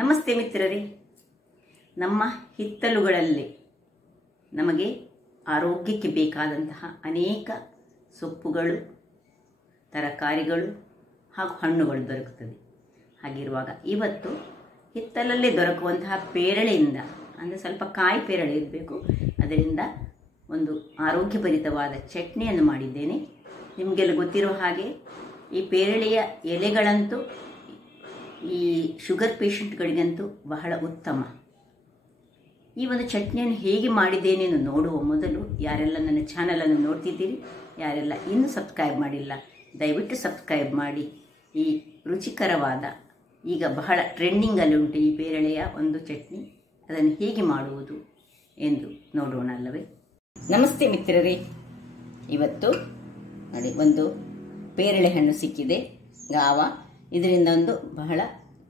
ನಮಸ್ತೆ ಮಿತ್ರರೇ. ನಮ್ಮ ಹಿತ್ತಲುಗಳಲ್ಲಿ ನಮಗೆ ಆರೋಗ್ಯಕ್ಕೆ ಬೇಕಾದಂತಹ ಅನೇಕ ಸೊಪ್ಪುಗಳು, ತರಕಾರಿಗಳು ಹಾಗೂ ಹಣ್ಣುಗಳು ದೊರಕುತ್ತದೆ. ಹಾಗಿರುವಾಗ ಇವತ್ತು ಹಿತ್ತಲಲ್ಲೇ ದೊರಕುವಂತಹ ಪೇರಳೆಯಿಂದ, ಅಂದರೆ ಸ್ವಲ್ಪ ಕಾಯಿ ಪೇರಳೆ ಇರಬೇಕು, ಅದರಿಂದ ಒಂದು ಆರೋಗ್ಯಭರಿತವಾದ ಚಟ್ನಿಯನ್ನು ಮಾಡಿದ್ದೇನೆ. ನಿಮಗೆಲ್ಲ ಗೊತ್ತಿರೋ ಹಾಗೆ ಈ ಪೇರಳೆಯ ಎಲೆಗಳಂತೂ ಈ ಶುಗರ್ ಪೇಷಂಟ್ಗಳಿಗಂತೂ ಬಹಳ ಉತ್ತಮ. ಈ ಒಂದು ಚಟ್ನಿಯನ್ನು ಹೇಗೆ ಮಾಡಿದ್ದೇನೆ ನೋಡುವ ಮೊದಲು ಯಾರೆಲ್ಲ ನನ್ನ ಚಾನಲನ್ನು ನೋಡ್ತಿದ್ದೀರಿ, ಯಾರೆಲ್ಲ ಇನ್ನೂ ಸಬ್ಸ್ಕ್ರೈಬ್ ಮಾಡಿಲ್ಲ, ದಯವಿಟ್ಟು ಸಬ್ಸ್ಕ್ರೈಬ್ ಮಾಡಿ. ಈ ರುಚಿಕರವಾದ, ಈಗ ಬಹಳ ಟ್ರೆಂಡಿಂಗಲ್ಲಿ ಉಂಟು ಈ ಪೇರಳೆಯ ಒಂದು ಚಟ್ನಿ, ಅದನ್ನು ಹೇಗೆ ಮಾಡುವುದು ಎಂದು ನೋಡೋಣ ಅಲ್ಲವೇ. ನಮಸ್ತೆ ಮಿತ್ರರೇ. ಇವತ್ತು ನೋಡಿ, ಒಂದು ಪೇರಳೆ ಹಣ್ಣು ಸಿಕ್ಕಿದೆ, ಗಾವ. ಇದರಿಂದ ಒಂದು ಬಹಳ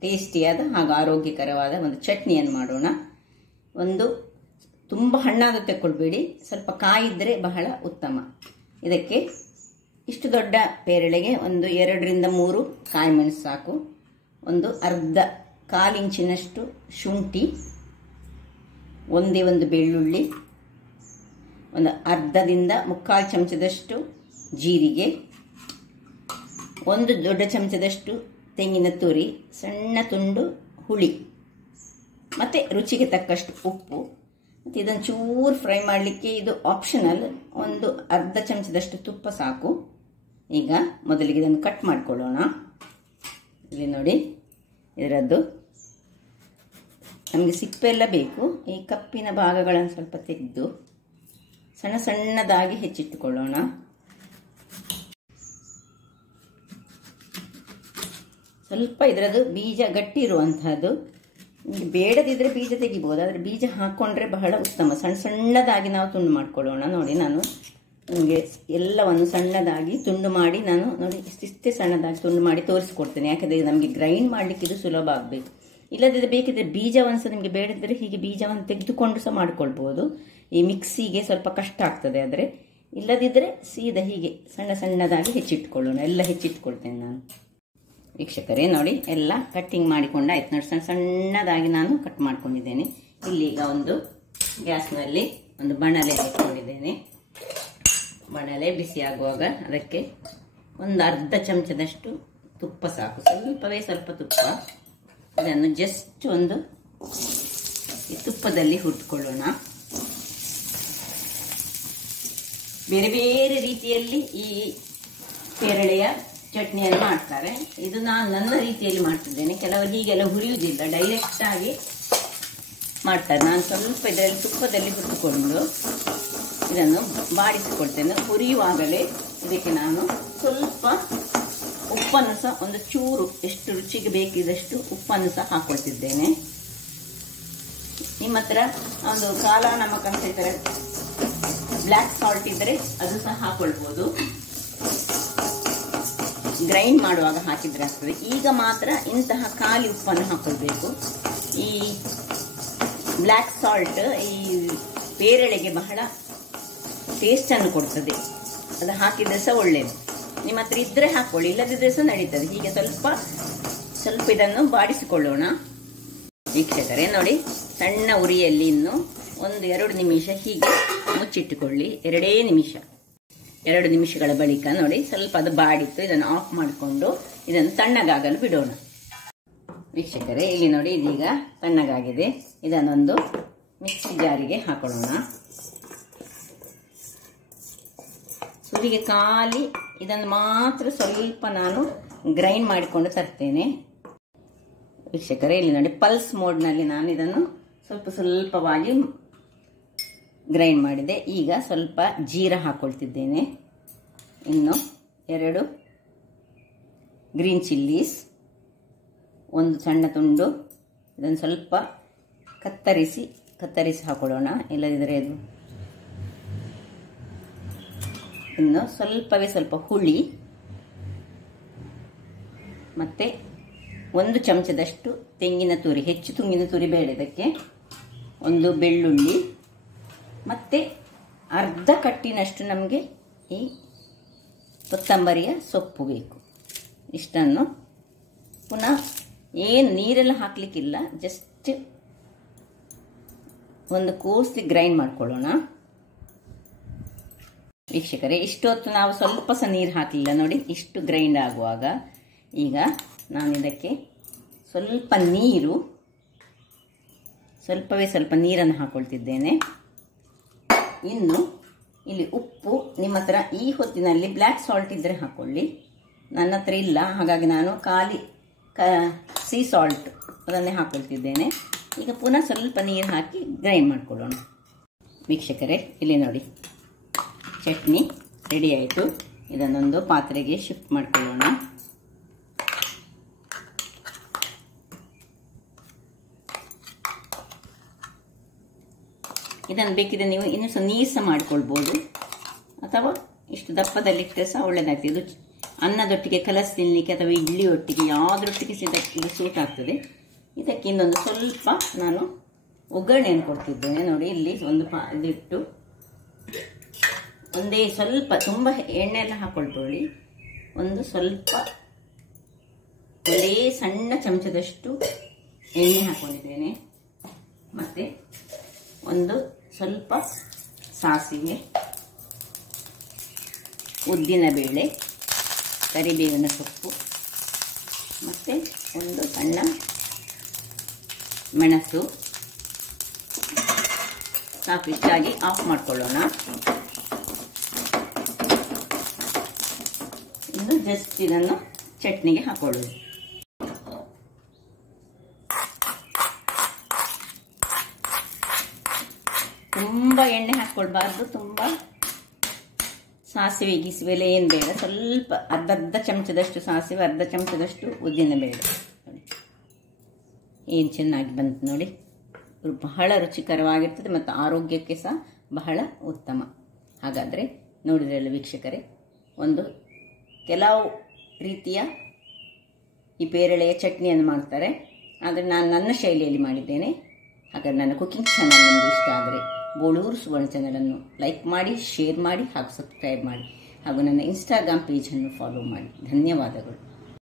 ಟೇಸ್ಟಿಯಾದ ಹಾಗೂ ಆರೋಗ್ಯಕರವಾದ ಒಂದು ಚಟ್ನಿಯನ್ನು ಮಾಡೋಣ. ಒಂದು ತುಂಬ ಹಣ್ಣಾದ ತಗೊಳ್ಬೇಡಿ, ಸ್ವಲ್ಪ ಕಾಯಿ ಇದ್ದರೆ ಬಹಳ ಉತ್ತಮ. ಇದಕ್ಕೆ ಇಷ್ಟು ದೊಡ್ಡ ಪೇರಳೆಗೆ ಒಂದು 2ರಿಂದ 3 ಕಾಯಿ ಮೆಣಸು ಸಾಕು. ಒಂದು ಕಾಲು ಇಂಚಿನಷ್ಟು ಶುಂಠಿ, ಒಂದೇ ಒಂದು ಬೆಳ್ಳುಳ್ಳಿ, ಒಂದು ಅರ್ಧದಿಂದ 3/4 ಚಮಚದಷ್ಟು ಜೀರಿಗೆ, ಒಂದು ದೊಡ್ಡ ಚಮಚದಷ್ಟು ತೆಂಗಿನ ತುರಿ, ಸಣ್ಣ ತುಂಡು ಹುಳಿ, ಮತ್ತು ರುಚಿಗೆ ತಕ್ಕಷ್ಟು ಉಪ್ಪು. ಮತ್ತು ಇದನ್ನು ಚೂರು ಫ್ರೈ ಮಾಡಲಿಕ್ಕೆ ಇದು ಆಪ್ಷನಲ್, ಒಂದು ಅರ್ಧ ಚಮಚದಷ್ಟು ತುಪ್ಪ ಸಾಕು. ಈಗ ಮೊದಲಿಗೆ ಇದನ್ನು ಕಟ್ ಮಾಡಿಕೊಳ್ಳೋಣ. ಇಲ್ಲಿ ನೋಡಿ, ಇದರದ್ದು ನಮಗೆ ಸಿಪ್ಪೆಲ್ಲ ಬೇಕು. ಈ ಕಪ್ಪಿನ ಭಾಗಗಳನ್ನು ಸ್ವಲ್ಪ ತೆಗೆದು ಸಣ್ಣ ಸಣ್ಣದಾಗಿ ಹೆಚ್ಚಿಟ್ಟುಕೊಳ್ಳೋಣ. ಸ್ವಲ್ಪ ಇದರದ್ದು ಬೀಜ ಗಟ್ಟಿ ಇರುವಂತಹದ್ದು, ಬೇಡದಿದ್ರೆ ಬೀಜ ತೆಗಿಬಹುದು, ಆದರೆ ಬೀಜ ಹಾಕೊಂಡ್ರೆ ಬಹಳ ಉತ್ತಮ. ಸಣ್ಣ ಸಣ್ಣದಾಗಿ ನಾವು ತುಂಡು ಮಾಡ್ಕೊಳ್ಳೋಣ. ನೋಡಿ, ನಾನು ನಿಮಗೆ ಎಲ್ಲವನ್ನು ಸಣ್ಣದಾಗಿ ತುಂಡು ಮಾಡಿ, ನಾನು ನೋಡಿ ಇಷ್ಟೇ ಸಣ್ಣದಾಗಿ ತುಂಡು ಮಾಡಿ ತೋರಿಸ್ಕೊಡ್ತೇನೆ. ಯಾಕಂದರೆ ನಮಗೆ ಗ್ರೈಂಡ್ ಮಾಡಲಿಕ್ಕೆ ಇದು ಸುಲಭ ಆಗಬೇಕು. ಇಲ್ಲದಿದ್ದರೆ ಬೇಕಿದ್ರೆ ಬೀಜವನ್ನು ಸಹ ನಿಮಗೆ ಬೇಡದಿದ್ದರೆ ಹೀಗೆ ಬೀಜವನ್ನು ತೆಗೆದುಕೊಂಡು ಸಹ ಮಾಡ್ಕೊಳ್ಬಹುದು. ಈ ಮಿಕ್ಸಿಗೆ ಸ್ವಲ್ಪ ಕಷ್ಟ ಆಗ್ತದೆ, ಆದರೆ ಇಲ್ಲದಿದ್ದರೆ ಸೀದಾ ಹೀಗೆ ಸಣ್ಣ ಸಣ್ಣದಾಗಿ ಹೆಚ್ಚಿಟ್ಕೊಳ್ಳೋಣ. ಎಲ್ಲ ಹೆಚ್ಚಿಟ್ಕೊಳ್ತೇನೆ ನಾನು. ವೀಕ್ಷಕರೇ ನೋಡಿ, ಎಲ್ಲ ಕಟ್ಟಿಂಗ್ ಮಾಡಿಕೊಂಡು ಆಯ್ತು ನೋಡಿ, ಸಣ್ಣ ಸಣ್ಣದಾಗಿ ನಾನು ಕಟ್ ಮಾಡ್ಕೊಂಡಿದ್ದೇನೆ. ಇಲ್ಲಿ ಈಗ ಒಂದು ಗ್ಯಾಸ್ನಲ್ಲಿ ಒಂದು ಬಾಣಲೆ ಇಟ್ಕೊಂಡಿದ್ದೇನೆ. ಬಾಣಲೆ ಬಿಸಿ ಆಗುವಾಗ ಅದಕ್ಕೆ ಒಂದು ಅರ್ಧ ಚಮಚದಷ್ಟು ತುಪ್ಪ ಸಾಕು, ಸ್ವಲ್ಪ ತುಪ್ಪ. ಇದನ್ನು ಜಸ್ಟ್ ಒಂದು ಈ ತುಪ್ಪದಲ್ಲಿ ಹುರ್ಕೊಳ್ಳೋಣ. ಬೇರೆ ಬೇರೆ ರೀತಿಯಲ್ಲಿ ಈ ಪೇರಳೆಯ ಚಟ್ನಿಯನ್ನು ಮಾಡ್ತಾರೆ. ಇದು ನಾನು ನನ್ನ ರೀತಿಯಲ್ಲಿ ಮಾಡ್ತಿದ್ದೇನೆ. ಕೆಲವರು ಹೀಗೆಲ್ಲ ಹುರಿಯುವುದಿಲ್ಲ, ಡೈರೆಕ್ಟ್ ಆಗಿ ಮಾಡ್ತಾರೆ. ನಾನು ಸ್ವಲ್ಪ ಇದರಲ್ಲಿ ತುಪ್ಪದಲ್ಲಿ ಹುರಿದುಕೊಂಡು ಇದನ್ನು ಬಾಡಿಸಿಕೊಳ್ತೇನೆ. ಹುರಿಯುವಾಗಲೇ ಇದಕ್ಕೆ ನಾನು ಸ್ವಲ್ಪ ಉಪ್ಪನ್ನು ಸಹ, ಒಂದು ಚೂರು ಎಷ್ಟು ರುಚಿಗೆ ಬೇಕಿದಷ್ಟು ಉಪ್ಪನ್ನು ಸಹ ಹಾಕೊಳ್ತಿದ್ದೇನೆ. ನಿಮ್ಮ ಹತ್ರ ಒಂದು ಕಾಲ ನಮಕ್ ಅಂತ ಹೇಳ್ತಾರೆ, ಬ್ಲ್ಯಾಕ್ ಸಾಲ್ಟ್ ಇದ್ದರೆ ಅದು ಸಹ ಹಾಕೊಳ್ಬೋದು. ಗ್ರೈಂಡ್ ಮಾಡುವಾಗ ಹಾಕಿದ್ರೆ ಆಗ್ತದೆ. ಈಗ ಮಾತ್ರ ಇಂತಹ ಖಾಲಿ ಉಪ್ಪನ್ನು ಹಾಕೊಳ್ಬೇಕು. ಈ ಬ್ಲ್ಯಾಕ್ ಸಾಲ್ಟ್ ಈ ಪೇರಳೆಗೆ ಬಹಳ ಟೇಸ್ಟನ್ನು ಕೊಡ್ತದೆ, ಅದು ಹಾಕಿದ್ರೆ ಸಹ ಒಳ್ಳೆಯದು. ನಿಮ್ಮ ಹತ್ರ ಇದ್ರೆ ಹಾಕೊಳ್ಳಿ, ಇಲ್ಲದಿದ್ರೆ ಸಹ ನಡೀತದೆ. ಹೀಗೆ ಸ್ವಲ್ಪ ಇದನ್ನು ಬಾಡಿಸಿಕೊಳ್ಳೋಣ. ವೀಕ್ಷಕರೇ ನೋಡಿ, ಸಣ್ಣ ಉರಿಯಲ್ಲಿ ಇನ್ನು 1-2 ನಿಮಿಷ ಹೀಗೆ ಮುಚ್ಚಿಟ್ಟುಕೊಳ್ಳಿ. 2 ನಿಮಿಷಗಳ ಬಳಿಕ ನೋಡಿ, ಸ್ವಲ್ಪ ಅದು ಬಾಡಿತ್ತು. ಇದನ್ನು ಆಫ್ ಮಾಡಿಕೊಂಡು ಇದನ್ನು ತಣ್ಣಗಾಗಲು ಬಿಡೋಣ. ವೀಕ್ಷಕರೇ ಇಲ್ಲಿ ನೋಡಿ, ಇದೀಗ ತಣ್ಣಗಾಗಿದೆ. ಇದನ್ನೊಂದು ಮಿಕ್ಸಿ ಜಾರಿಗೆ ಹಾಕೊಳ್ಳೋಣ. ಸುರಿಗೆ ಖಾಲಿ ಇದನ್ನು ಮಾತ್ರ ಸ್ವಲ್ಪ ನಾನು ಗ್ರೈಂಡ್ ಮಾಡಿಕೊಂಡು ತರ್ತೇನೆ. ವೀಕ್ಷಕರೇ ಇಲ್ಲಿ ನೋಡಿ, ಪಲ್ಸ್ ಮೋಡ್ನಲ್ಲಿ ನಾನು ಇದನ್ನು ಸ್ವಲ್ಪವಾಗಿ ಗ್ರೈಂಡ್ ಮಾಡಿದೆ. ಈಗ ಸ್ವಲ್ಪ ಜೀರ ಹಾಕೊಳ್ತಿದ್ದೇನೆ. ಇನ್ನು 2 ಗ್ರೀನ್ ಚಿಲ್ಲೀಸ್, ಒಂದು ಸಣ್ಣ ತುಂಡು. ಇದನ್ನು ಸ್ವಲ್ಪ ಕತ್ತರಿಸಿ ಹಾಕೊಳ್ಳೋಣ, ಇಲ್ಲದಿದ್ದರೆ ಅದು. ಇನ್ನು ಸ್ವಲ್ಪ ಹುಳಿ, ಮತ್ತೆ 1 ಚಮಚದಷ್ಟು ತೆಂಗಿನ ತುರಿ. ಹೆಚ್ಚು ತೆಂಗಿನ ತುರಿ ಬೇಡ ಇದಕ್ಕೆ. ಒಂದು ಬೆಳ್ಳುಳ್ಳಿ, ಮತ್ತೆ ಅರ್ಧ ಕಟ್ಟಿನಷ್ಟು ನಮಗೆ ಈ ಕೊತ್ತಂಬರಿಯ ಸೊಪ್ಪು ಬೇಕು. ಇಷ್ಟನ್ನು ಪುನಃ ಏನು ನೀರೆಲ್ಲ ಹಾಕಲಿಕ್ಕಿಲ್ಲ, ಜಸ್ಟ್ ಒಂದು ಕೋರ್ಸ್ಲಿ ಗ್ರೈಂಡ್ ಮಾಡ್ಕೊಳ್ಳೋಣ ವೀಕ್ಷಕರೇ. ಇಷ್ಟೊತ್ತು ನಾವು ಸ್ವಲ್ಪ ಸಹ ನೀರು ಹಾಕಲಿಲ್ಲ ನೋಡಿ, ಇಷ್ಟು ಗ್ರೈಂಡ್ ಆಗುವಾಗ ಈಗ ನಾನು ಇದಕ್ಕೆ ಸ್ವಲ್ಪವೇ ಸ್ವಲ್ಪ ನೀರನ್ನು ಹಾಕೊಳ್ತಿದ್ದೇನೆ. ಇನ್ನು ಇಲ್ಲಿ ಉಪ್ಪು, ನಿಮ್ಮ ಹತ್ರ ಈ ಹೊತ್ತಿನಲ್ಲಿ ಬ್ಲ್ಯಾಕ್ ಸಾಲ್ಟ್ ಇದ್ದರೆ ಹಾಕೊಳ್ಳಿ, ನನ್ನ ಹತ್ರ ಇಲ್ಲ, ಹಾಗಾಗಿ ನಾನು ಖಾಲಿ ಸೀ ಸಾಲ್ಟ್ ಅದನ್ನೇ ಹಾಕೊಳ್ತಿದ್ದೇನೆ. ಈಗ ಪುನಃ ಸ್ವಲ್ಪ ನೀರು ಹಾಕಿ ಗ್ರೈಂಡ್ ಮಾಡ್ಕೊಳ್ಳೋಣ ವೀಕ್ಷಕರೇ. ಇಲ್ಲಿ ನೋಡಿ ಚಟ್ನಿ ರೆಡಿ ಆಯಿತು. ಇದನ್ನೊಂದು ಪಾತ್ರೆಗೆ ಶಿಫ್ಟ್ ಮಾಡ್ಕೊಳ್ಳೋಣ. ಇದನ್ನು ಬೇಕಿದ್ರೆ ನೀವು ಇನ್ನೂ ಸಹ ನೀರು ಸಹ ಮಾಡ್ಕೊಳ್ಬೋದು, ಅಥವಾ ಇಷ್ಟು ದಪ್ಪದಲ್ಲಿಟ್ಟರೆ ಸಹ ಒಳ್ಳೆಯದಾಗ್ತದೆ. ಇದು ಅನ್ನದೊಟ್ಟಿಗೆ ಕಲಸಿ ತಿನ್ನಲಿಕ್ಕೆ ಅಥವಾ ಇಡ್ಲಿ ಒಟ್ಟಿಗೆ ಯಾವುದರೊಟ್ಟಿಗೆ ಸಹ ಇದಕ್ಕೆ ಸೂಟ್ ಆಗ್ತದೆ. ಇದಕ್ಕೆ ಇನ್ನೊಂದು ಸ್ವಲ್ಪ ನಾನು ಒಗ್ಗರಣೆಯನ್ನು ಕೊಡ್ತಿದ್ದೇನೆ ನೋಡಿ. ಇಲ್ಲಿ ಒಂದು ಇದಿಟ್ಟು ಒಂದೇ ಸ್ವಲ್ಪ, ತುಂಬ ಎಣ್ಣೆ ಎಲ್ಲ ಹಾಕೊಳ್ಕೊಳ್ಳಿ, ಒಂದು ಸ್ವಲ್ಪ ಒಂದೇ ಸಣ್ಣ ಚಮಚದಷ್ಟು ಎಣ್ಣೆ ಹಾಕೊಂಡಿದ್ದೇನೆ. ಮತ್ತು ಒಂದು ಸ್ವಲ್ಪ ಸಾಸಿವೆ, ಉದ್ದಿನಬೇಳೆ, ಕರಿಬೇವಿನ ಸೊಪ್ಪು, ಮತ್ತು ಒಂದು ಸಣ್ಣ ಮೆಣಸು. ಸಾಕು, ಇಷ್ಟಾಗಿ ಆಫ್ ಮಾಡ್ಕೊಳ್ಳೋಣ. ಇನ್ನು ಜಸ್ಟ್ ಇದನ್ನು ಚಟ್ನಿಗೆ ಹಾಕೊಳ್ಳೋದು. ತುಂಬ ಎಣ್ಣೆ ಹಾಕ್ಕೊಳ್ಬಾರ್ದು, ತುಂಬ ಸಾಸಿವೆ ಗೀಸಿವೆಲೆ ಏನು ಬೇಡ, ಸ್ವಲ್ಪ ಅರ್ಧ ಚಮಚದಷ್ಟು ಸಾಸಿವೆ, ಅರ್ಧ ಚಮಚದಷ್ಟು ಉದ್ದಿನಬೇಳೆ. ಏನು ಚೆನ್ನಾಗಿ ಬಂತು ನೋಡಿ, ಬಹಳ ರುಚಿಕರವಾಗಿರ್ತದೆ ಮತ್ತು ಆರೋಗ್ಯಕ್ಕೆ ಸಹ ಬಹಳ ಉತ್ತಮ. ಹಾಗಾದರೆ ನೋಡಿದ್ರಲ್ಲ ವೀಕ್ಷಕರೇ, ಕೆಲವು ರೀತಿಯ ಈ ಪೇರಳೆಯ ಚಟ್ನಿಯನ್ನು ಮಾಡ್ತಾರೆ, ಆದರೆ ನಾನು ನನ್ನ ಶೈಲಿಯಲ್ಲಿ ಮಾಡಿದ್ದೇನೆ. ಹಾಗಾದರೆ ನನ್ನ ಕುಕಿಂಗ್ ಚಾನಲ್ ನಿಮಗೆ ಇಷ್ಟ ಆದರೆ ಬೋಳೂರು ಸುವರ್ಣ ಚಾನಲನ್ನು ಲೈಕ್ ಮಾಡಿ, ಶೇರ್ ಮಾಡಿ ಹಾಗೂ ಸಬ್ಸ್ಕ್ರೈಬ್ ಮಾಡಿ, ಹಾಗೂ ನನ್ನ ಇನ್ಸ್ಟಾಗ್ರಾಮ್ ಪೇಜನ್ನು ಫಾಲೋ ಮಾಡಿ. ಧನ್ಯವಾದಗಳು.